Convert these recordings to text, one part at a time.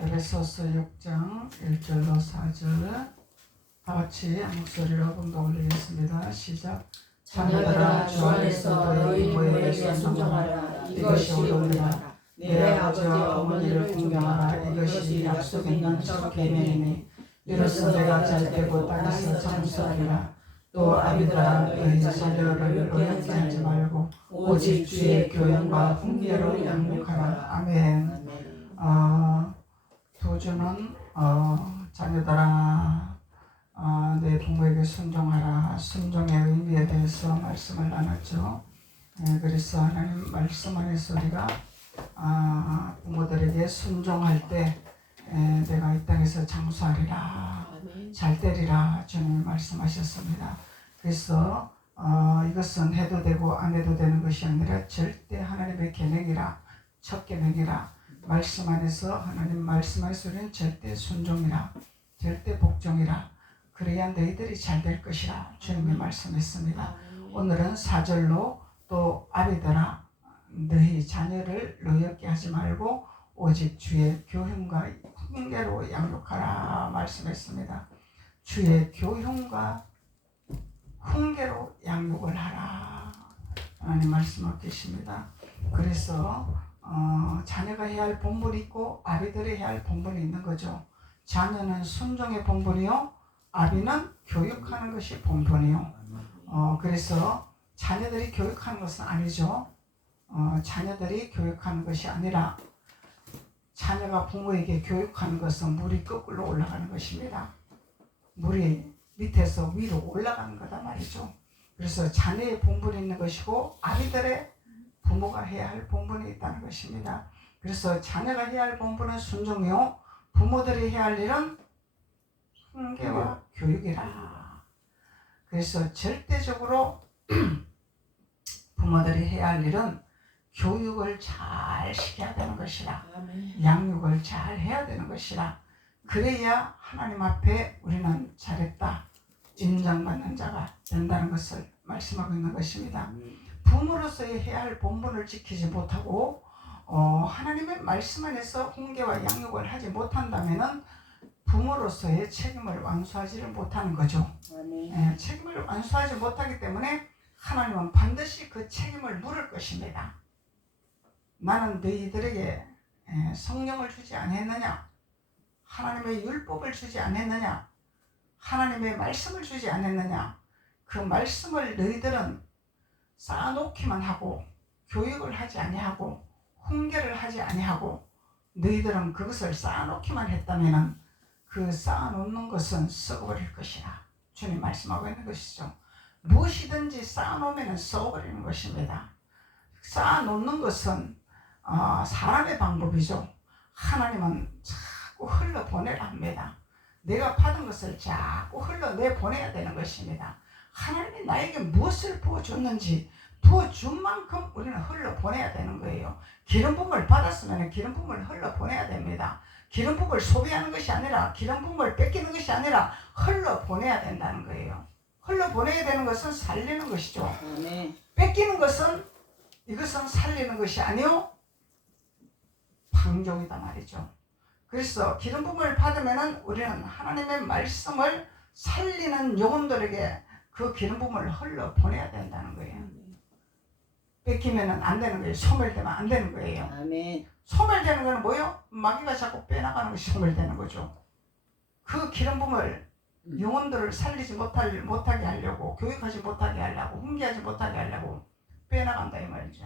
에베소서 6장 1절로 4절 다 같이 한 목소리로 봉독 올리겠습니다. 시작. 자녀들아 주 안에서 너희 부모에게 순종하라. 이것이 옳으니라. 내 아버지와 어머니를 공경하라. 이것이 약속 있는 첫 계명이니 이로써 내가 잘되고 땅에서 장수하리라. 또 아비들아 너희 자녀를 어렵게 하지 말고 오직 주의 교훈과 훈계로 양육하라. 아멘. 두 주는 자녀들아 내 부모에게 순종하라. 순종의 의미에 대해서 말씀을 나눴죠. 그래서 하나님 말씀 안에서 우리가 부모들에게 순종할 때 내가 이 땅에서 장수하리라, 잘되리라 주님이 말씀하셨습니다. 그래서 이것은 해도 되고 안 해도 되는 것이 아니라 절대 하나님의 계명이라, 첫 계명이라, 말씀 안에서 하나님 말씀 안에서 우리는 절대 순종이라, 절대 복종이라, 그래야 너희들이 잘 될 것이라 주님이 말씀했습니다. 오늘은 4절로 또 아비들아 너희 자녀를 노엽게 하지 말고 오직 주의 교훈과 훈계로 양육하라 말씀했습니다. 주의 교훈과 훈계로 양육을 하라 하나님 말씀하고 계십니다. 그래서 자녀가 해야 할 본분이 있고 아비들이 해야 할 본분이 있는 거죠. 자녀는 순종의 본분이요, 아비는 교육하는 것이 본분이요. 그래서 자녀들이 교육하는 것은 아니죠. 자녀들이 교육하는 것이 아니라 자녀가 부모에게 교육하는 것은 물이 거꾸로 올라가는 것입니다. 물이 밑에서 위로 올라가는 거다 말이죠. 그래서 자녀의 본분이 있는 것이고 아비들의 부모가 해야 할 본분이 있다는 것입니다. 그래서 자녀가 해야 할 본분은 순종이요, 부모들이 해야 할 일은 훈계와 교육이라. 그래서 절대적으로 부모들이 해야 할 일은 교육을 잘 시켜야 되는 것이라, 양육을 잘 해야 되는 것이라. 그래야 하나님 앞에 우리는 잘했다 인정받는 자가 된다는 것을 말씀하고 있는 것입니다. 부모로서의 해야 할 본분을 지키지 못하고 하나님의 말씀 안에서 훈계와 양육을 하지 못한다면 부모로서의 책임을 완수하지를 못하는 거죠. 책임을 완수하지 못하기 때문에 하나님은 반드시 그 책임을 물을 것입니다. 나는 너희들에게 성령을 주지 않았느냐, 하나님의 율법을 주지 않았느냐, 하나님의 말씀을 주지 않았느냐. 그 말씀을 너희들은 쌓아놓기만 하고 교육을 하지 아니하고 훈계를 하지 아니하고 너희들은 그것을 쌓아놓기만 했다면 그 쌓아놓는 것은 썩어버릴 것이라 주님 말씀하고 있는 것이죠. 무엇이든지 쌓아놓으면 썩어버리는 것입니다. 쌓아놓는 것은 사람의 방법이죠. 하나님은 자꾸 흘러보내라 합니다. 내가 받은 것을 자꾸 흘러내보내야 되는 것입니다. 하나님이 나에게 무엇을 부어줬는지 부어준 만큼 우리는 흘러보내야 되는 거예요. 기름 부음을 받았으면 기름 부음을 흘러보내야 됩니다. 기름 부음을 소비하는 것이 아니라, 기름 부음을 뺏기는 것이 아니라 흘러보내야 된다는 거예요. 흘러보내야 되는 것은 살리는 것이죠. 뺏기는 것은, 이것은 살리는 것이 아니요 방종이다 말이죠. 그래서 기름 부음을 받으면 우리는 하나님의 말씀을 살리는 영혼들에게 그 기름 부음을 흘러보내야 된다는 거예요. 뺏기면 안 되는 거예요. 소멸되면 안 되는 거예요. 아멘. 소멸되는 거는 뭐예요? 마귀가 자꾸 빼나가는 것이 소멸되는 거죠. 그 기름 부음을 영혼들을 살리지 못하게 하려고, 교육하지 못하게 하려고, 훈계하지 못하게 하려고 빼나간다 이 말이죠.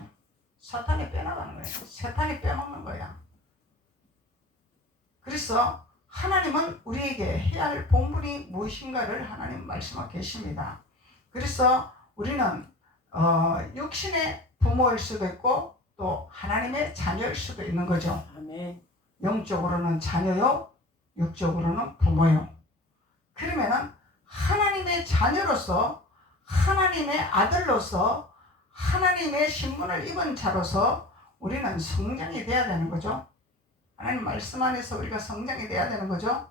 사탄이 빼나가는 거예요. 사탄이 빼먹는 거야. 그래서 하나님은 우리에게 해야 할 본분이 무엇인가를 하나님 말씀하고 계십니다. 그래서 우리는 육신의 부모일 수도 있고 또 하나님의 자녀일 수도 있는 거죠. 아멘. 영적으로는 자녀요, 육적으로는 부모요. 그러면은 하나님의 자녀로서, 하나님의 아들로서, 하나님의 신분을 입은 자로서 우리는 성장이 돼야 되는 거죠. 하나님 말씀 안에서 우리가 성장이 돼야 되는 거죠.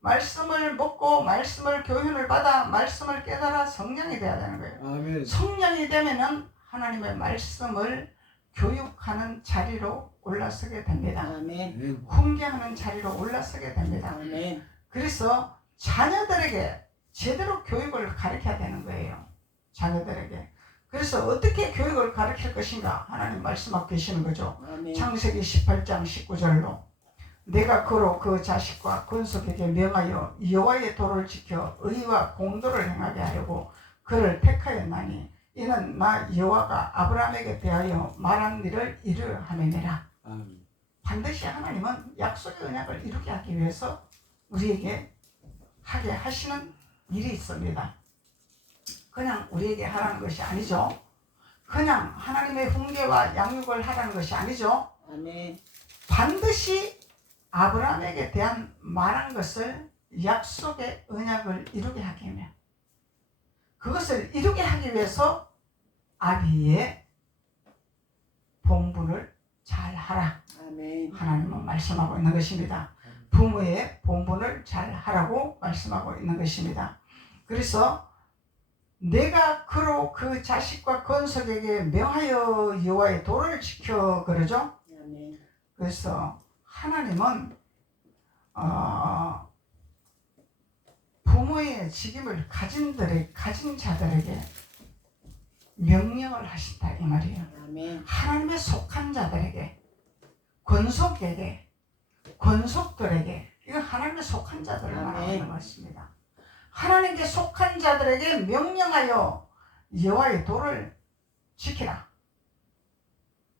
말씀을 먹고 말씀을 교훈을 받아 말씀을 깨달아 성장이 돼야 되는 거예요. 아멘. 성장이 되면은 하나님의 말씀을 교육하는 자리로 올라서게 됩니다. 아멘. 훈계하는 자리로 올라서게 됩니다. 아멘. 그래서 자녀들에게 제대로 교육을 가르쳐야 되는 거예요. 자녀들에게. 그래서 어떻게 교육을 가르칠 것인가 하나님 말씀하고 계시는 거죠. 아멘. 창세기 18장 19절로 내가 그로 그 자식과 건속에게 명하여 여호와의 도를 지켜 의와 공도를 행하게 하려고 그를 택하였나니 이는 나 여호와가 아브라함에게 대하여 말한 일을 이루려 함이니라. 반드시 하나님은 약속의 언약을 이루게 하기 위해서 우리에게 하게 하시는 일이 있습니다. 그냥 우리에게 하라는 것이 아니죠. 그냥 하나님의 훈계와 양육을 하라는 것이 아니죠. 아멘. 반드시 아브라함에게 대한 말한 것을 약속의 언약을 이루게 하기 위해 그것을 이루게 하기 위해서 아기의 본분을 잘 하라. 아멘. 하나님은 말씀하고 있는 것입니다. 부모의 본분을 잘 하라고 말씀하고 있는 것입니다. 그래서 내가 그로 그 자식과 건석에게 명하여 여호와의 도를 지켜 그러죠. 아멘. 그래서 하나님은 부모의 직임을 가진 자들에게 명령을 하신다 이 말이에요. 아멘. 하나님의 속한 자들에게 권속에게 권속들에게 이건 하나님의 속한 자들을 말하는 것입니다. 하나님께 속한 자들에게 명령하여 여호와의 도를 지키라.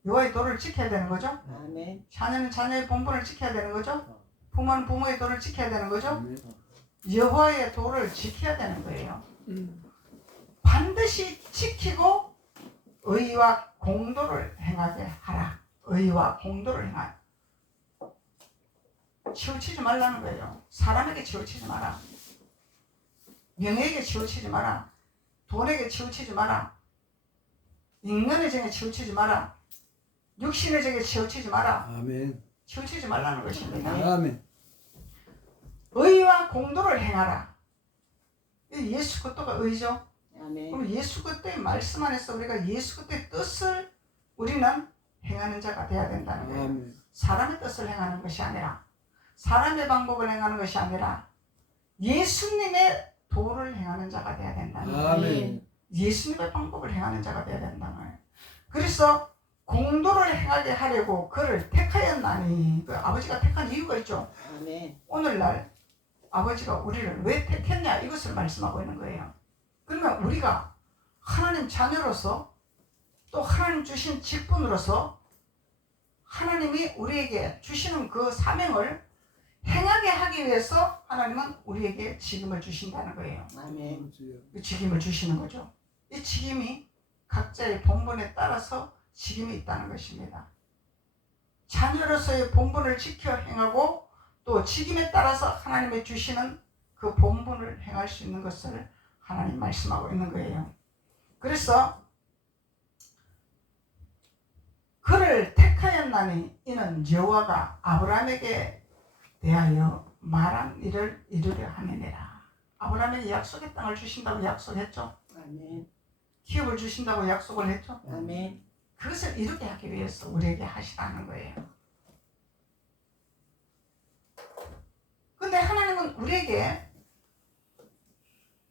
여호와의 도를 지켜야 되는 거죠. 아멘. 자녀는 자녀의 본분을 지켜야 되는 거죠. 부모는 부모의 도를 지켜야 되는 거죠. 여호와의 도를 지켜야 되는 거예요. 반드시 지키고 의와 공도를 행하게 하라. 의와 공도를 행하라. 치우치지 말라는 거예요. 사람에게 치우치지 마라. 명예에게 치우치지 마라. 돈에게 치우치지 마라. 인간의 정에 치우치지 마라. 육신의 정에 치우치지 마라. 아멘. 치우치지 말라는 것입니다. 아멘. 의와 공도를 행하라. 예수 그리스도가 의죠. 아멘. 그럼 예수 그리스도의 말씀 안에서 우리가 예수 그리스도의 뜻을 우리는 행하는 자가 되어야 된다는 거예요. 아멘. 사람의 뜻을 행하는 것이 아니라 사람의 방법을 행하는 것이 아니라 예수님의 도를 행하는 자가 되어야 된다는 거예요. 아멘. 예수님의 방법을 행하는 자가 되어야 된다는 거예요. 그래서 공도를 행하게 하려고 그를 택하였나니 그 아버지가 택한 이유가 있죠. 아멘. 오늘날 아버지가 우리를 왜 택했냐 이것을 말씀하고 있는 거예요. 그러면 우리가 하나님 자녀로서 또 하나님 주신 직분으로서 하나님이 우리에게 주시는 그 사명을 행하게 하기 위해서 하나님은 우리에게 직임을 주신다는 거예요. 아멘. 그 직임을 주시는 거죠. 이 직임이 각자의 본분에 따라서 직임이 있다는 것입니다. 자녀로서의 본분을 지켜 행하고 또 직임에 따라서 하나님의 주시는 그 본분을 행할 수 있는 것을 하나님 말씀하고 있는 거예요. 그래서 그를 택하였나니 이는 여호와가 아브라함에게 대하여 말한 일을 이루려 함이니라. 아브라함에게 약속의 땅을 주신다고 약속했죠. 아멘. 기업을 주신다고 약속을 했죠. 아멘. 그것을 이루게 하기 위해서 우리에게 하시라는 거예요. 근데 하나님은 우리에게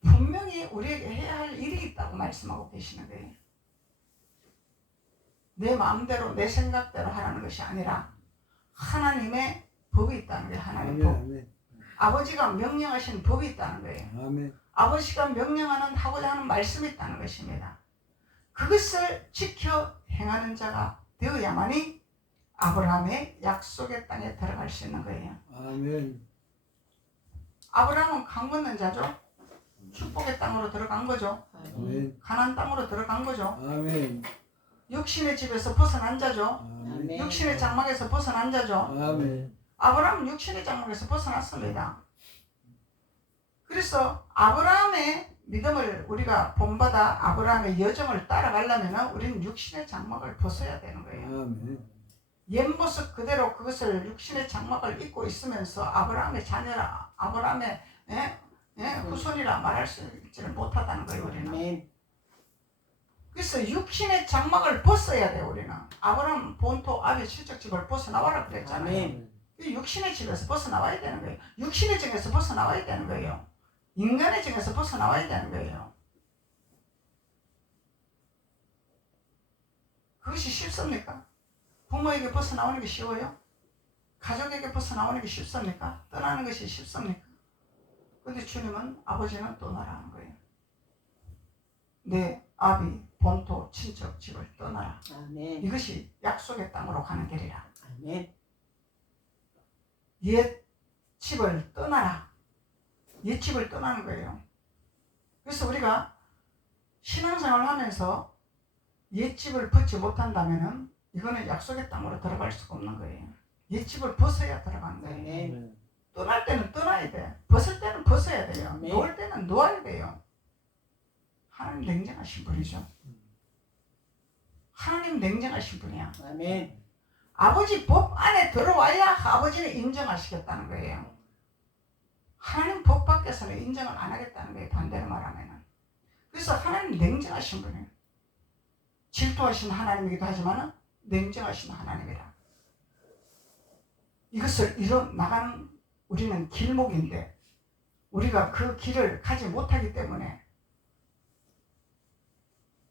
분명히 우리에게 해야 할 일이 있다고 말씀하고 계시는 거예요. 내 마음대로 내 생각대로 하라는 것이 아니라 하나님의 법이 있다는 거예요. 하나님의 법. 아멘. 아버지가 명령하신 법이 있다는 거예요. 아멘. 아버지가 명령하는 하고자 하는 말씀이 있다는 것입니다. 그것을 지켜 행하는 자가 되어야만이 아브라함의 약속의 땅에 들어갈 수 있는 거예요. 아멘. 아브라함은 강 건넌 자죠. 축복의 땅으로 들어간 거죠. 아멘. 가나안 땅으로 들어간 거죠. 아멘. 육신의 집에서 벗어난 자죠. 아멘. 육신의 장막에서 벗어난 자죠. 아멘. 아브라함은 육신의 장막에서 벗어났습니다. 그래서 아브라함의 믿음을 우리가 본받아 아브라함의 여정을 따라가려면 우리는 육신의 장막을 벗어야 되는 거예요. 아멘. 옛 모습 그대로 그것을 육신의 장막을 입고 있으면서 아브라함의 자녀라 아브라함의 후손이라 말할 수 있지를 못하다는 거예요. 우리는. 아멘. 그래서 육신의 장막을 벗어야 돼. 우리는 아브라함 본토 아비 실적집을 벗어나와라 그랬잖아요. 아멘. 이 육신의 집에서 벗어나와야 되는 거예요. 육신의 정에서 벗어나와야 되는 거예요. 인간의 정에서 벗어나와야 되는 거예요. 그것이 쉽습니까? 부모에게 벗어나오는 게 쉬워요? 가족에게 벗어나오는 게 쉽습니까? 떠나는 것이 쉽습니까? 근데 주님은 아버지는 떠나라는 거예요. 내 아비 본토 친척 집을 떠나라. 아멘. 이것이 약속의 땅으로 가는 길이라. 아멘. 옛 집을 떠나라. 옛 집을 떠나는 거예요. 그래서 우리가 신앙생활을 하면서 옛 집을 벗지 못한다면은 이거는 약속의 땅으로 들어갈 수가 없는 거예요. 옛 집을 벗어야 들어가는 거예요. 아멘. 떠날 때는 떠나야 돼. 벗을 때는 벗어야 돼요. 아멘. 놓을 때는 놓아야 돼요. 하나님 냉정하신 분이죠. 하나님 냉정하신 분이야. 아멘. 아버지 법 안에 들어와야 아버지는 인정하시겠다는 거예요. 하나님 법 밖에서는 인정을 안 하겠다는 거예요. 반대로 말하면은. 그래서 하나님 냉정하신 분이에요. 질투하신 하나님이기도 하지만 냉정하신 하나님이라. 이것을 이뤄 나가는 우리는 길목인데 우리가 그 길을 가지 못하기 때문에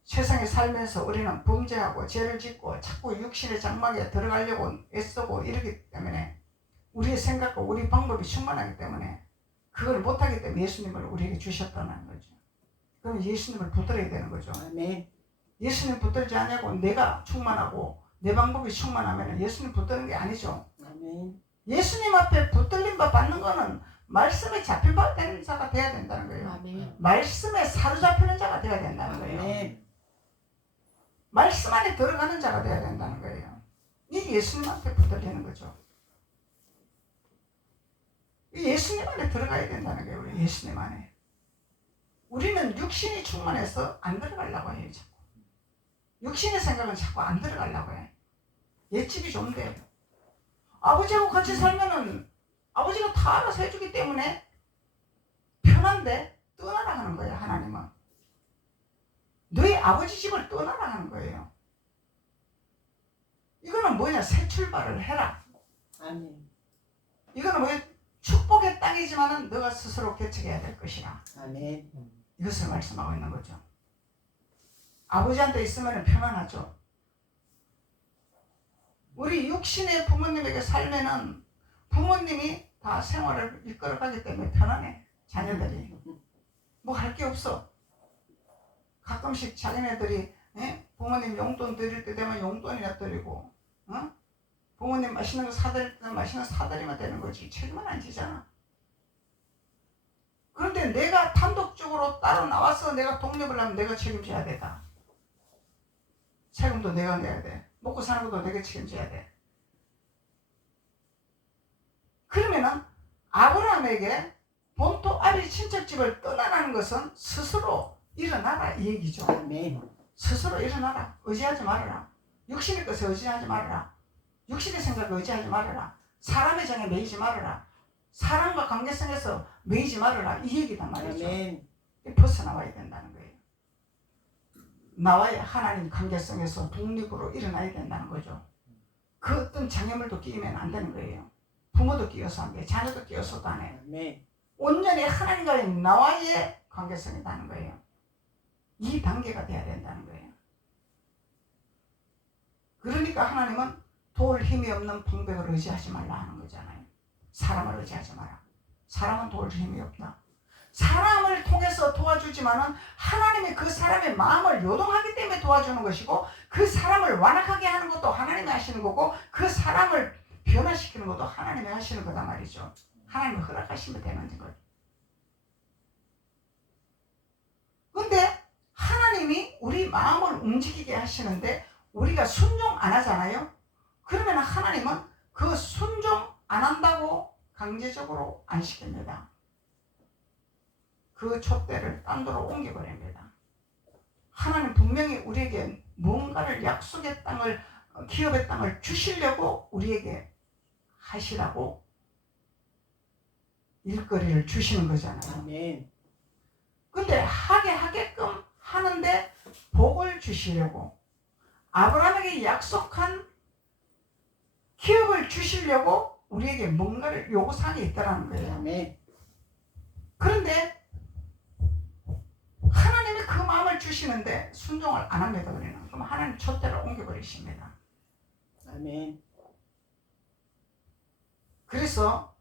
세상에 살면서 우리는 범죄하고 죄를 짓고 자꾸 육신의 장막에 들어가려고 애쓰고 이러기 때문에 우리의 생각과 우리 방법이 충만하기 때문에 그걸 못하기 때문에 예수님을 우리에게 주셨다는 거죠. 그럼 예수님을 붙들어야 되는 거죠. 아멘. 예수님 붙들지 않냐고 내가 충만하고 내 방법이 충만하면 예수님 붙드는 게 아니죠. 아멘. 예수님 앞에 붙들림 받는 거는 말씀에 잡힌 바 되는 자가 돼야 된다는 거예요. 아멘. 말씀에 사로잡히는 자가 돼야 된다는 거예요. 아멘. 말씀 안에 들어가는 자가 돼야 된다는 거예요. 이 예수님 앞에 붙들리는 거죠. 이 예수님 안에 들어가야 된다는 거예요. 우리 예수님 안에. 우리는 육신이 충만해서 안 들어가려고 해요. 자꾸. 육신의 생각은 자꾸 안 들어가려고 해. 옛집이 좋은데 아버지하고 같이 살면은 아버지가 다 알아서 해주기 때문에 편한데 떠나라 하는 거예요. 하나님은 너희 아버지 집을 떠나라 하는 거예요. 이거는 뭐냐? 새 출발을 해라. 아멘. 이거는 뭐냐? 축복의 땅이지만은 너가 스스로 개척해야 될 것이라. 아멘. 이것을 말씀하고 있는 거죠. 아버지한테 있으면 편안하죠. 우리 육신의 부모님에게 살면은 부모님이 다 생활을 이끌어가기 때문에 편안해. 자녀들이 뭐 할 게 없어. 가끔씩 자기네들이 부모님 용돈 드릴 때 되면 용돈이나 드리고 부모님 맛있는 거 사드릴 때는 맛있는 거 사드리면 되는 거지. 책임은 안 지잖아. 그런데 내가 단독적으로 따로 나와서 내가 독립을 하면 내가 책임져야 되다. 세금도 내가 내야 돼. 먹고 사는 것도 내가 책임져야 돼. 그러면은 아브라함에게 본토 아비 친척집을 떠나라는 것은 스스로 일어나라 이 얘기죠. 아멘. 스스로 일어나라. 의지하지 말아라. 육신의 것에 의지하지 말아라. 육신의 생각에 의지하지 말아라. 사람의 정에 매이지 말아라. 사람과 관계성에서 매이지 말아라. 이 얘기단 말이죠. 아멘. 벗어나와야 된다는 거예요. 나와의 하나님 관계성에서 독립으로 일어나야 된다는 거죠. 그 어떤 장애물도 끼면 안 되는 거예요. 부모도 끼어서 안 돼. 자녀도 끼어서도 안 해. 아멘. 온전히 하나님과의 나와의 관계성이라는 거예요. 이 단계가 돼야 된다는 거예요. 그러니까 하나님은 도울 힘이 없는 방백을 의지하지 말라 하는 거잖아요. 사람을 의지하지 마라. 사람은 도울 힘이 없다. 사람을 통해서 도와주지만은 하나님이 그 사람의 마음을 요동하기 때문에 도와주는 것이고 그 사람을 완악하게 하는 것도 하나님이 하시는 거고 그 사람을 변화시키는 것도 하나님이 하시는 거다 말이죠. 하나님이 허락하시면 되는 거예요. 근데 하나님이 우리 마음을 움직이게 하시는데 우리가 순종 안 하잖아요. 그러면 하나님은 그 순종 안 한다고 강제적으로 안 시킵니다. 그 촛대를 딴 데로 옮겨버립니다. 하나님 분명히 우리에게 뭔가를 약속의 땅을 기업의 땅을 주시려고 우리에게 하시라고 일거리를 주시는 거잖아요. 아멘. 근데 하게 하게끔 하는데 복을 주시려고 아브라함에게 약속한 기업을 주시려고 우리에게 뭔가를 요구사항이 있다는 거예요. 아멘. 그런데 하나님이 그 마음을 주시는데 순종을 안 합니다. 우리는. 그럼 하나님 촛대를 옮겨버리십니다. 아멘. 그래서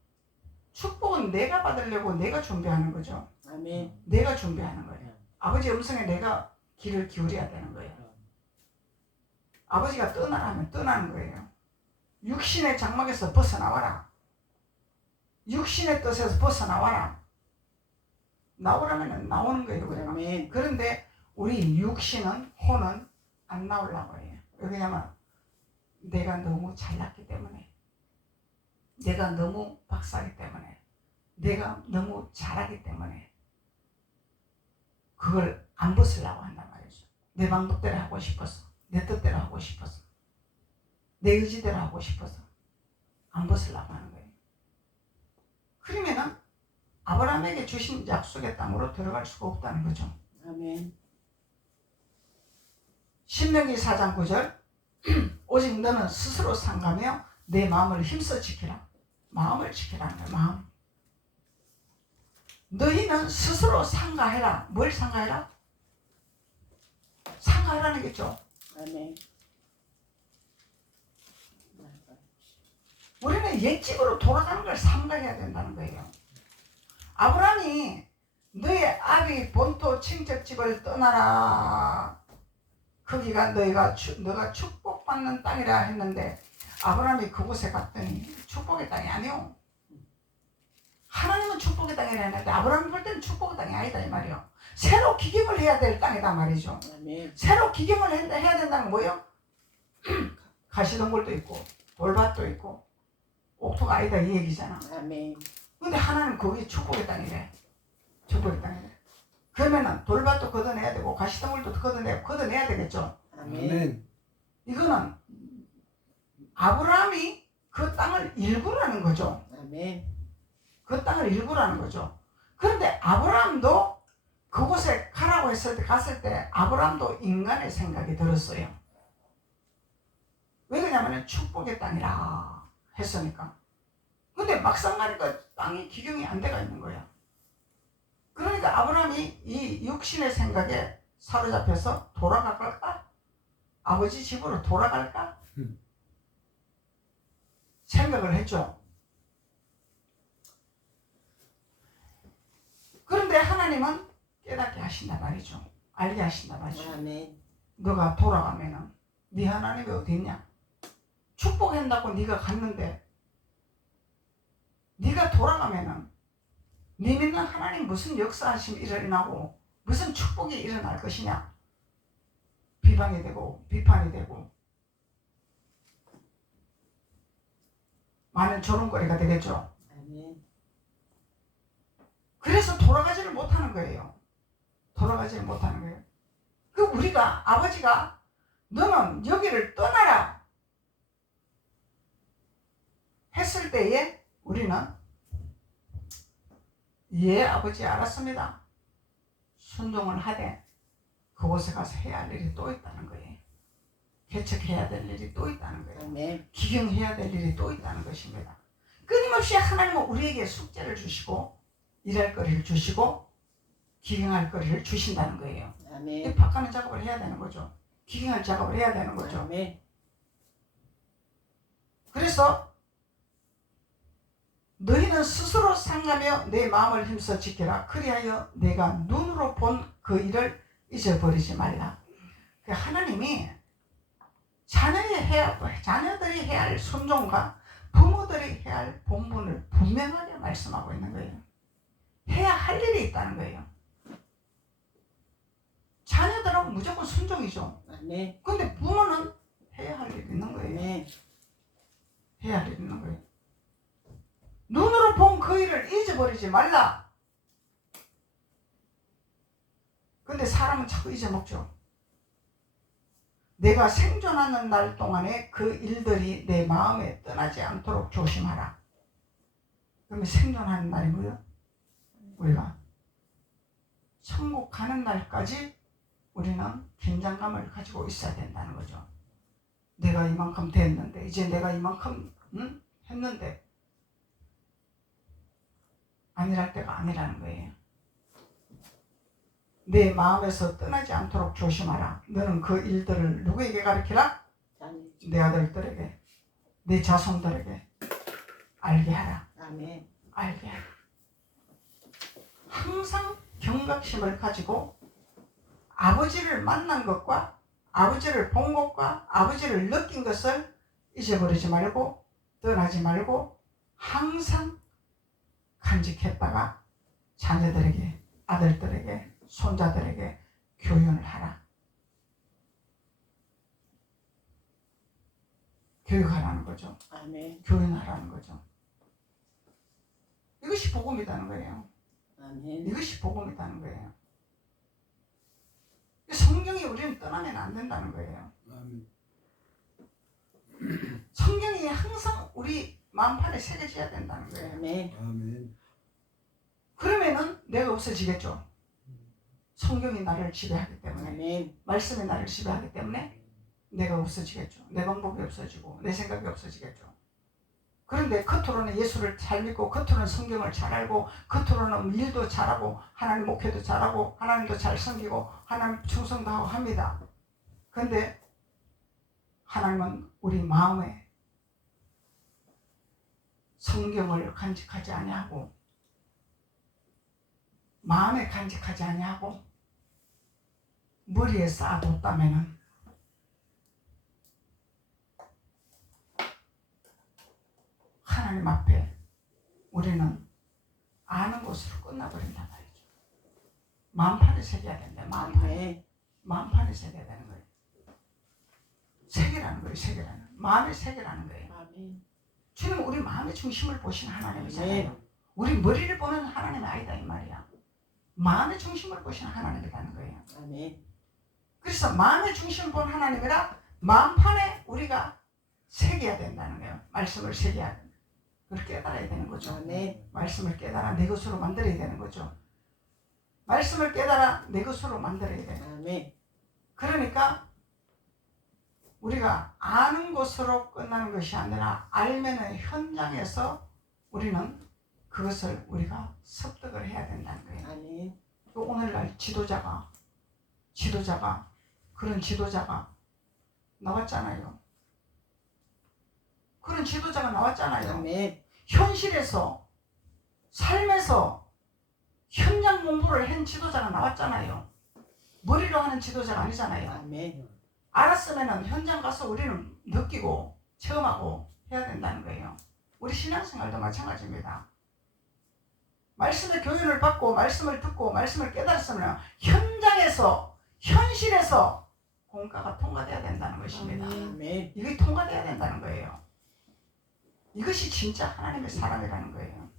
축복은 내가 받으려고 내가 준비하는 거죠. 아멘. 내가 준비하는 거예요. 아버지 음성에 내가 귀를 기울여야 되는 거예요. 아버지가 떠나라면 떠나는 거예요. 육신의 장막에서 벗어나와라. 육신의 뜻에서 벗어나와라. 나오라면 나오는 거예요. 우리가. 아멘. 그런데 우리 육신은 혼은 안 나오려고 해요. 왜냐면 내가 너무 잘났기 때문에, 내가 너무 박사기 때문에, 내가 너무 잘하기 때문에 그걸 안 벗으려고 한단 말이죠. 내 방법대로 하고 싶어서, 내 뜻대로 하고 싶어서, 내 의지대로 하고 싶어서 안 벗으려고 하는 거예요. 그러면은 아브라함에게 주신 약속의 땅으로 들어갈 수가 없다는 거죠. 아멘. 신명기 4장 9절 오직 너는 스스로 상가며 내 마음을 힘써 지키라. 마음을 지키라는 거예요. 마음. 너희는 스스로 상가해라. 뭘 상가해라? 상가하라는 거죠. 아멘. 우리는 옛집으로 돌아가는 걸 상가해야 된다는 거예요. 아브라함이 너의 아비 본토 친척집을 떠나라. 거기가 너가 축복받는 땅이라 했는데 아브라함이 그곳에 갔더니 축복의 땅이 아니요. 하나님은 축복의 땅이라 했는데 아브라함이 볼 때는 축복의 땅이 아니다 이 말이요. 새로 기경을 해야 될 땅이다 말이죠. 아멘. 새로 기경을 해야 된다는 건 뭐예요? 가시덤불도 있고 돌밭도 있고 옥토가 아니다 이 얘기잖아. 아멘. 근데 하나님 거기 축복의 땅이래. 축복의 땅이래. 그러면은 돌밭도 걷어내야 되고 가시덤불도 걷어내야 되겠죠. 아멘. 이거는 아브라함이 그 땅을 일구라는 거죠. 아멘. 그 땅을 일구라는 거죠. 그런데 아브라함도 그곳에 가라고 갔을 때 아브라함도 인간의 생각이 들었어요. 왜 그러냐면 축복의 땅이라 했으니까. 근데 막상 가니까 땅이 기경이 안 돼가 있는 거야. 그러니까 아브라함이 이 육신의 생각에 사로잡혀서 돌아갈까? 아버지 집으로 돌아갈까? 생각을 했죠. 그런데 하나님은 깨닫게 하신단 말이죠. 알게 하신단 말이죠. 아멘. 너가 돌아가면은 네 하나님이 어디 있냐? 축복한다고 네가 갔는데 네가 돌아가면은 네 믿는 하나님 무슨 역사하심이 일어나고 무슨 축복이 일어날 것이냐? 비방이 되고 비판이 되고 많은 조롱거리가 되겠죠. 아멘. 그래서 돌아가지를 못하는 거예요. 돌아가지를 못하는 거예요. 그 우리가 아버지가 너는 여기를 떠나라 했을 때에 우리는 예 아버지 알았습니다. 순종을 하되 그곳에 가서 해야 할 일이 또 있다는 거예요. 개척해야 될 일이 또 있다는 거예요. 아멘. 기경해야 될 일이 또 있다는 것입니다. 끊임없이 하나님은 우리에게 숙제를 주시고 일할 거리를 주시고 기경할 거리를 주신다는 거예요. 아멘. 바꾸는 작업을 해야 되는 거죠. 기경할 작업을 해야 되는 거죠. 아멘. 그래서 너희는 스스로 상가며 내 마음을 힘써 지켜라. 그리하여 내가 눈으로 본 그 일을 잊어버리지 말라. 하나님이 자녀들이 해야 할 순종과 부모들이 해야 할 본분을 분명하게 말씀하고 있는 거예요. 해야 할 일이 있다는 거예요. 자녀들은 무조건 순종이죠. 아멘. 근데 부모는 해야 할 일이 있는 거예요. 아멘. 해야 할 일이 있는 거예요. 눈으로 본 그 일을 잊어버리지 말라. 근데 사람은 자꾸 잊어먹죠. 내가 생존하는 날 동안에 그 일들이 내 마음에 떠나지 않도록 조심하라. 그러면 생존하는 날이 뭐예요? 우리가 천국 가는 날까지 우리는 긴장감을 가지고 있어야 된다는 거죠. 내가 이만큼 됐는데, 이제 내가 이만큼 했는데 아니랄 때가 아니라는 거예요. 내 마음에서 떠나지 않도록 조심하라. 너는 그 일들을 누구에게 가르치라? 내 아들들에게, 내 자손들에게 알게 하라. 아멘. 알게 하라. 항상 경각심을 가지고 아버지를 만난 것과 아버지를 본 것과 아버지를 느낀 것을 잊어버리지 말고 떠나지 말고 항상 간직했다가 자녀들에게, 아들들에게, 손자들에게 교훈을 하라. 교육하라는 거죠. 아멘. 교훈하라는 거죠. 이것이 복음이라는 거예요. 아멘. 이것이 복음이라는 거예요. 성경이 우리는 떠나면 안 된다는 거예요. 아멘. 성경이 항상 우리 마음판에 새겨져야 된다는 거예요. 아멘. 아멘. 그러면은 내가 없어지겠죠. 성경이 나를 지배하기 때문에, 아멘. 말씀이 나를 지배하기 때문에 내가 없어지겠죠. 내 방법이 없어지고 내 생각이 없어지겠죠. 그런데 겉으로는 예수를 잘 믿고 겉으로는 성경을 잘 알고 겉으로는 일도 잘하고 하나님 목회도 잘하고 하나님도 잘 섬기고 하나님 충성도 하고 합니다. 그런데 하나님은 우리 마음에 성경을 간직하지 아니하고 마음에 간직하지 아니하고 머리에 쌓아뒀다면은 하나님 앞에 우리는 아는 것으로 끝나버린단 말이죠. 마음판에 새겨야 된다. 마음판에. 마음판에 새겨야 되는 거예요. 새겨라는 거예요. 새겨라는. 마음에 새겨라는 거예요. 아멘. 주님 우리 마음의 중심을 보시는 하나님이잖아요. 네. 우리 머리를 보는 하나님이 아니다 이 말이야. 마음의 중심을 보시는 하나님이라는 거예요. 아멘. 그래서 마음의 중심을 본 하나님이라 마음판에 우리가 새겨야 된다는 거예요. 말씀을 새겨야 된다. 그걸 깨달아야 되는 거죠. 아멘. 말씀을 깨달아 내 것으로 만들어야 되는 거죠. 말씀을 깨달아 내 것으로 만들어야 돼요. 아멘. 그러니까 우리가 아는 것으로 끝나는 것이 아니라 알면은 현장에서 우리는 그것을 우리가 습득을 해야 된다는 거예요. 아멘. 오늘날 지도자가 그런 지도자가 나왔잖아요. 그런 지도자가 나왔잖아요. 아멘. 현실에서 삶에서 현장 공부를 한 지도자가 나왔잖아요. 머리로 하는 지도자가 아니잖아요. 아멘. 알았으면 현장 가서 우리는 느끼고 체험하고 해야 된다는 거예요. 우리 신앙생활도 마찬가지입니다. 말씀의 교훈을 받고 말씀을 듣고 말씀을 깨달았으면 현장에서 현실에서 공과가 통과돼야 된다는 것입니다. 아멘. 이게 통과돼야 된다는 거예요. 이것이 진짜 하나님의 사람이라는 거예요.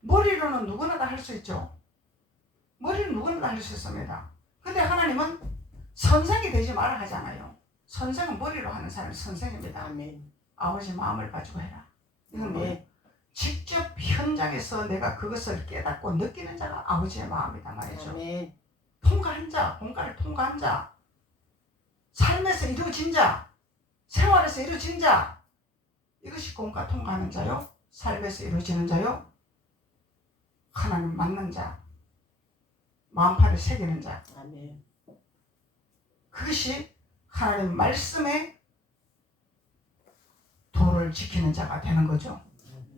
머리로는 누구나 다 할 수 있죠. 머리는 누구나 다 할 수 있습니다. 근데 하나님은 선생이 되지 말아 하잖아요. 선생은 머리로 하는 사람이 선생입니다. 아멘. 아버지 마음을 가지고 해라. 이건 뭐예요? 아멘. 직접 현장에서 내가 그것을 깨닫고 느끼는 자가 아버지의 마음이다 말이죠. 아멘. 통과한 자, 공과를 통과한 자, 삶에서 이루어진 자, 생활에서 이루어진 자, 이것이 공과 통과하는 자요, 삶에서 이루어지는 자요, 하나님 만난 자, 마음판에 새기는 자. 아멘. 그것이 하나님 말씀의 도를 지키는 자가 되는 거죠.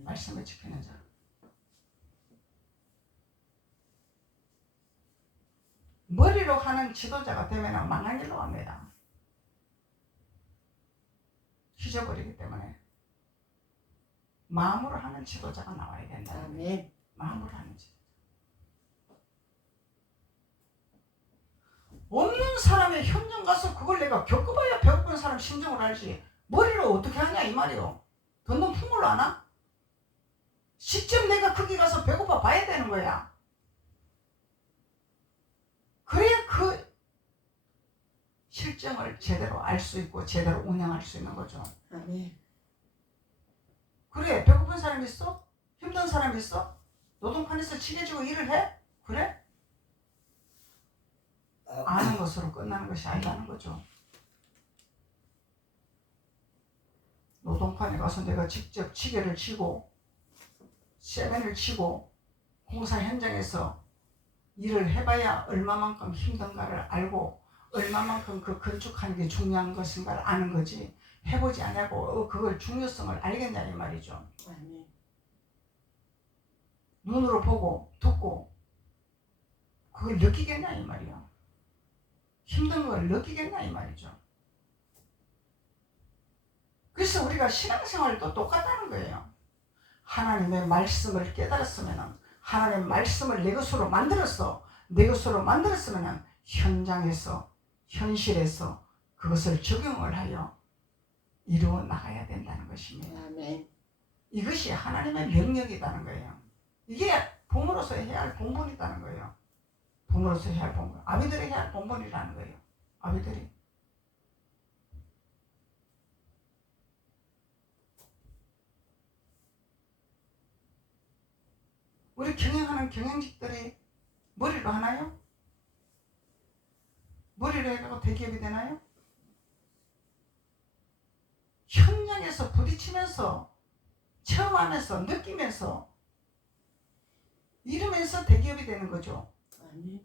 말씀을 지키는 자. 머리로 하는 지도자가 되면 망한 길로 갑니다. 잊어버리기 때문에 마음으로 하는 지도자가 나와야 된다. 아멘. 마음으로 하는 지도자. 없는 사람의 현장 가서 그걸 내가 겪어봐야 배고픈 사람 심정을 알지. 머리로 어떻게 하냐 이 말이요. 돈도 풍물로 하나? 직접 내가 거기 가서 배고파 봐야 되는 거야. 그래야 그 실정을 제대로 알 수 있고 제대로 운영할 수 있는 거죠. 아멘. 그래 배고픈 사람 있어? 힘든 사람 있어? 노동판에서 치게지고 일을 해? 그래? 아는 것으로 끝나는 것이 아니라는 거죠. 노동판에 가서 내가 직접 지게를 치고 세면을 치고 공사 현장에서 일을 해봐야 얼마만큼 힘든가를 알고 얼마만큼 그 건축하는 게 중요한 것인가를 아는 거지, 해보지 않고 그걸 중요성을 알겠냐 이 말이죠. 눈으로 보고 듣고 그걸 느끼겠냐 이 말이야. 힘든 걸 느끼겠냐 이 말이죠. 그래서 우리가 신앙생활도 똑같다는 거예요. 하나님의 말씀을 깨달았으면, 하나님의 말씀을 내 것으로 만들었으면 현장에서, 현실에서 그것을 적용을 하여 이루어 나가야 된다는 것입니다. 아멘. 이것이 하나님의 명령이라는 거예요. 이게 부모로서 해야 할 본분이라는 거예요. 부모로서 해야 할 본분, 아비들이 해야 할 본분이라는 거예요. 아비들이. 우리 경영하는 경영직들이 머리로 하나요? 머리로 해가지고 대기업이 되나요? 현장에서 부딪히면서 체험하면서 느끼면서 이러면서 대기업이 되는 거죠. 아멘.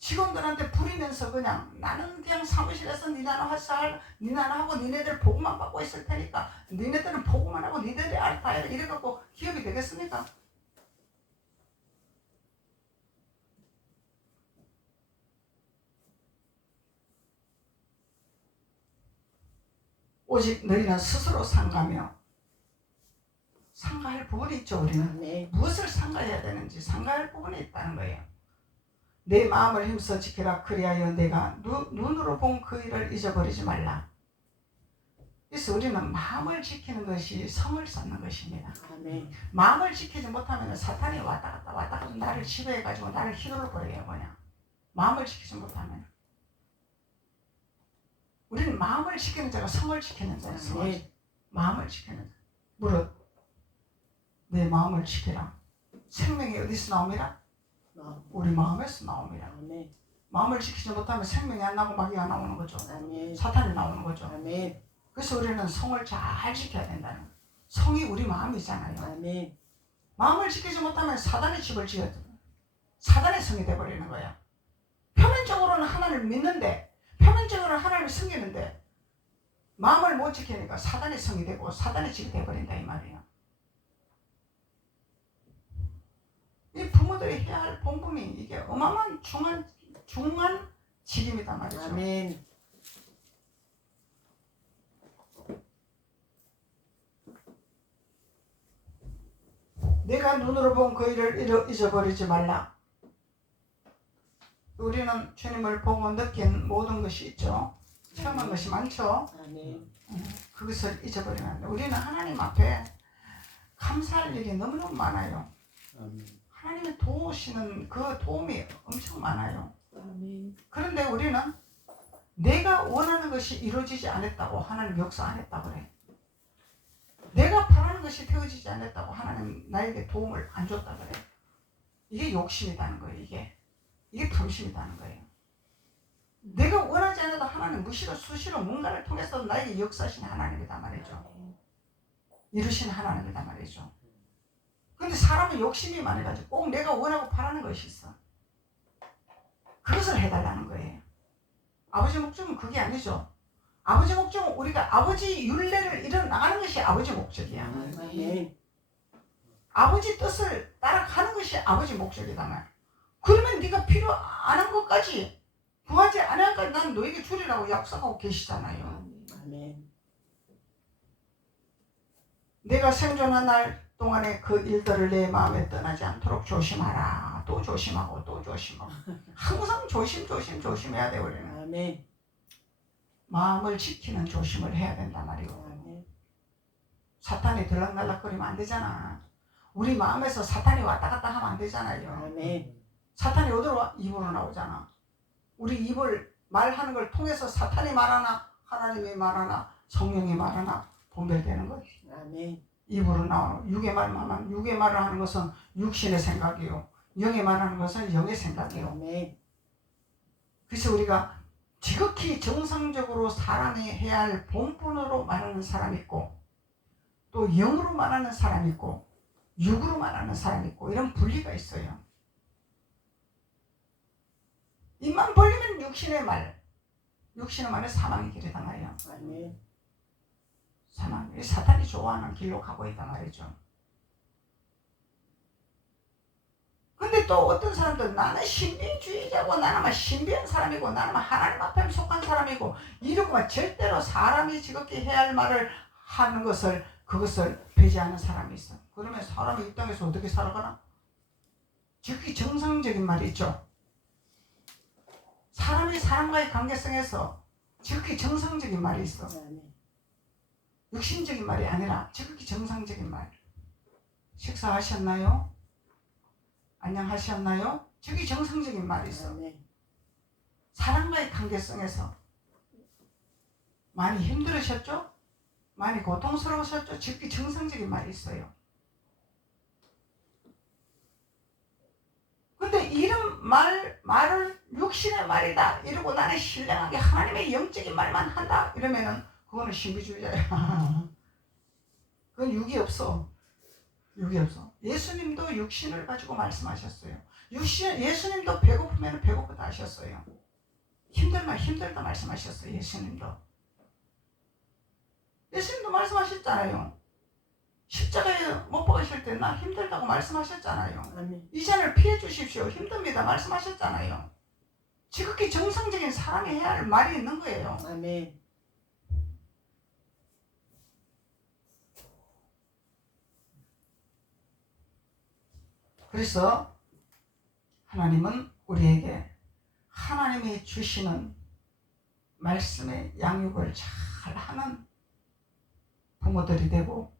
직원들한테 부리면서 그냥 나는 그냥 사무실에서 니나하고 니네들 보고만 받고 있을 테니까 니네들은 보고만 하고 니네들이 알다 해 이래갖고 기업이 되겠습니까? 오직 너희는 스스로 상가며, 상가할 부분이 있죠. 우리는 네. 무엇을 상가해야 되는지 상가할 부분이 있다는 거예요. 내 마음을 힘써 지켜라. 그리하여 내가 눈으로 본 그 일을 잊어버리지 말라. 그래서 우리는 마음을 지키는 것이 성을 쌓는 것입니다. 아멘. 마음을 지키지 못하면 사탄이 왔다 갔다 나를 지배해가지고 나를 휘둘러 버려요. 그냥 마음을 지키지 못하면. 우리는 마음을 지키는 자가 성을 지키는 자예요. 성을. 마음을 지키는 자. 무릇 내 마음을 지키라. 생명이 어디서 나옵니다? 우리 마음에서 나옵니다. 아멘. 마음을 지키지 못하면 생명이 안 나오고 마귀가 나오는 거죠. 아멘. 사탄이 나오는 거죠. 아멘. 그래서 우리는 성을 잘 지켜야 된다는 거예요. 성이 우리 마음이잖아요. 아멘. 마음을 지키지 못하면 사단의 집을 지어도 사단의 성이 돼버리는 거야. 표면적으로는 하나님을 믿는데, 표면적으로는 하나님을 섬기는데 마음을 못 지키니까 사단의 성이 되고 사단의 집이 돼버린다 이 말이에요. 이 부모들이 해야 할 본분이 이게 어마어마한 중한 직임이다 말이죠. 아멘. 내가 눈으로 본 그 일을 잊어버리지 말라. 우리는 주님을 보고 느낀 모든 것이 있죠. 체험한 것이 많죠. 아멘. 그것을 잊어버리면 안 돼. 우리는 하나님 앞에 감사할 일이 너무너무 많아요. 하나님의 도우시는 그 도움이 엄청 많아요. 아멘. 그런데 우리는 내가 원하는 것이 이루어지지 않았다고 하나님 역사 안 했다고 그래. 내가 바라는 것이 되어지지 않았다고 하나님 나에게 도움을 안 줬다 그래. 이게 욕심이라는 거예요. 이게 탐심이라는 거예요. 내가 원하지 않아도 하나님 무시로 수시로 뭔가를 통해서 나에게 역사하신 하나님이다 말이죠. 이루신 하나님이다 말이죠. 근데 사람은 욕심이 많아가지고 꼭 내가 원하고 바라는 것이 있어. 그것을 해달라는 거예요. 아버지 목적은 그게 아니죠. 아버지 목적은 우리가 아버지 율례를 이뤄나가는 것이 아버지 목적이야. 아멘. 아버지 뜻을 따라가는 것이 아버지 목적이다 말. 그러면 네가 필요 안 한 것까지 구하지 않은 것까지 난 너에게 주리라고 약속하고 계시잖아요. 아멘. 내가 생존한 날 동안에 그 일들을 내 마음에 떠나지 않도록 조심하라. 또 조심하고 또 조심하고. 항상 조심해야 돼 우리는. 아멘. 마음을 지키는 조심을 해야 된단 말이고. 아멘. 사탄이 들락날락거리면 안 되잖아. 우리 마음에서 사탄이 왔다 갔다 하면 안 되잖아요. 아멘. 사탄이 어디로 와? 입으로 나오잖아. 우리 입을 말하는 걸 통해서 사탄이 말하나 하나님이 말하나 성령이 말하나 분별되는 거지. 아멘. 입으로 나오는 육의 말만 육의 말을 하는 것은 육신의 생각이요 영에 말하는 것은 영의 생각이요. 아멘. 그래서 우리가 지극히 정상적으로 사람이 해야 할 본분으로 말하는 사람이 있고 또 영으로 말하는 사람이 있고 육으로 말하는 사람이 있고 이런 분리가 있어요. 입만 벌리면 육신의 말에 사망의 길에 당하여. 아멘. 사망, 사탄이 좋아하는 길로 가고 있단 말이죠. 근데 또 어떤 사람들은 나는 신비주의자고 나는 막 신비한 사람이고 나는 막 하나님 앞에 속한 사람이고 이러고 막 절대로 사람이 지극히 해야 할 말을 하는 그것을 배제하는 사람이 있어. 그러면 사람이 이 땅에서 어떻게 살아가나? 지극히 정상적인 말이 있죠. 사람이 사람과의 관계성에서 지극히 정상적인 말이 있어. 육신적인 말이 아니라 지극히 정상적인 말. 식사하셨나요? 안녕하셨나요? 지극히 정상적인 말이 있어. 사람과의 관계성에서 많이 힘들으셨죠? 많이 고통스러우셨죠? 지극히 정상적인 말이 있어요. 근데 이런 말을 육신의 말이다 이러고 나는 신령하게 하나님의 영적인 말만 한다 이러면은 그거는 신비주의자야. 그건 육이 없어. 육이 없어. 예수님도 육신을 가지고 말씀하셨어요. 예수님도 배고프면 배고프다 하셨어요. 힘들면 힘들다 말씀하셨어요. 예수님도 말씀하셨잖아요. 십자가에 못 박으실 때 나 힘들다고 말씀하셨잖아요. 아멘. 이 잔을 피해 주십시오. 힘듭니다. 말씀하셨잖아요. 지극히 정상적인 사람이 해야 할 말이 있는 거예요. 아멘. 그래서 하나님은 우리에게 하나님이 주시는 말씀의 양육을 잘 하는 부모들이 되고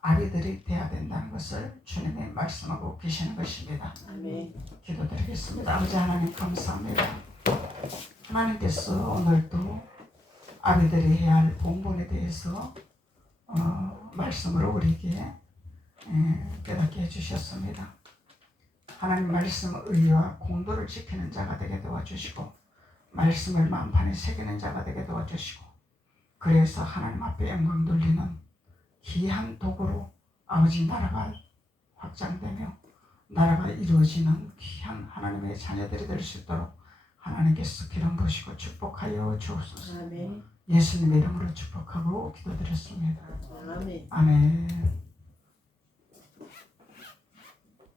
아비들이 되어야 된다는 것을 주님이 말씀하고 계시는 것입니다. 아멘. 기도드리겠습니다. 아버지 하나님 감사합니다. 하나님께서 오늘도 아비들이 해야 할 본분에 대해서 말씀으로 우리에게 깨닫게 해주셨습니다. 하나님 말씀 의와 공도를 지키는 자가 되게 도와주시고 말씀을 마음판에 새기는 자가 되게 도와주시고 그래서 하나님 앞에 영광 돌리는 귀한 도구로 아버지 나라가 확장되며 나라가 이루어지는 귀한 하나님의 자녀들이 될 수 있도록 하나님께서 기름 부으시고 축복하여 주옵소서. 아멘. 예수님의 이름으로 축복하고 기도드렸습니다. 아멘. 아멘.